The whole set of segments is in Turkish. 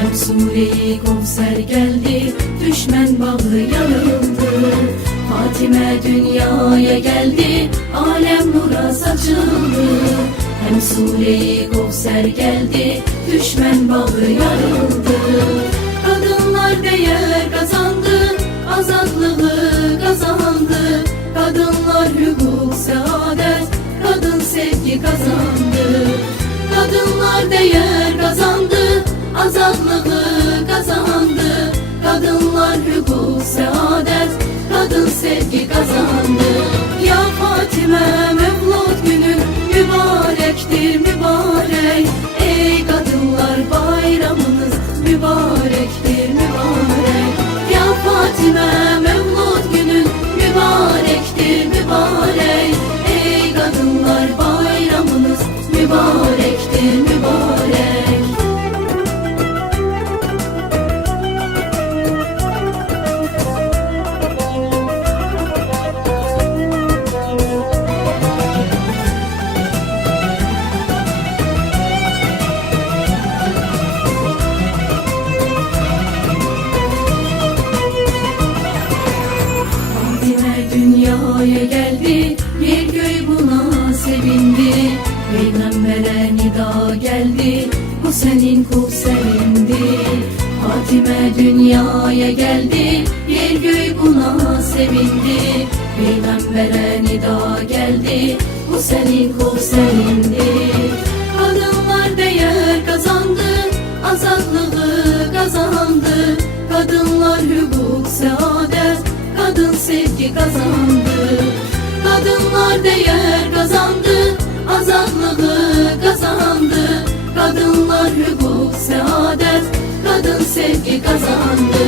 Hem Suriye komiser geldi Düşman bağı yarıldı Fatime dünyaya geldi Alem nura saçıldı Hem Suriye komiser geldi Düşman bağı yarıldı Azadlığı kazandı. Kadınlar hukuk saadet. Kadın sevgi kazandı. Ya Fatime Mevlud günün Mübarektir mübarek. Ey kadınlar bayramınız Mübarektir mübarek. Ya Fatime dünyaya geldi. Bir göy buna sevindi. Peygamber'e nida geldi. Bu senin kul sevindi. Fatime dünyaya geldi. Bir göy buna sevindi. Peygamber'e nida geldi. Bu senin kul sevindi. Kadınlar değer kazandı. Azadlığı kazandı. Kadınlar hukuk saadet. Kadın sevgi kazandı Kadınlar değer kazandı Azadlığı kazandı. Kadınlar hukuk saadet Kadın sevgi kazandı.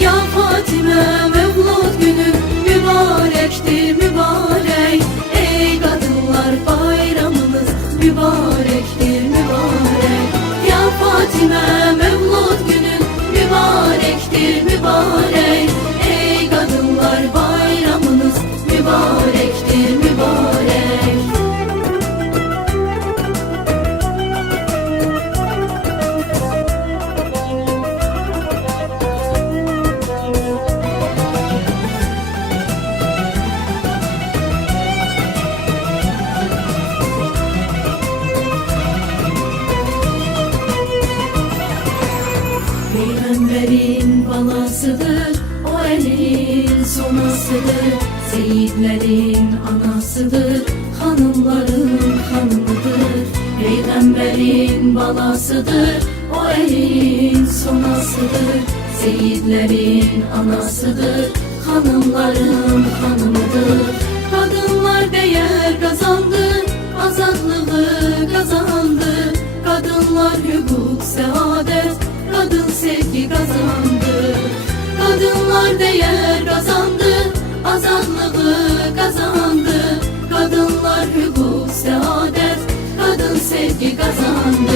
Ya Fatime Mevlud günü Mübarektir mübarek. Ey kadınlar bayramınız Mübarektir mübarek. Ya Fatime Mevlud günün Mübarektir mübarek Peygamberin balasıdır O elin sonasıdır. Seyitlerin anasıdır Hanımların hanımıdır. Peygamberin balasıdır O elin sonasıdır. Seyitlerin anasıdır Hanımların hanımıdır Dolar değer kazandı, azadlığı kazandı. Kadınlar hukuk, saadet, kadın sevgi kazandı.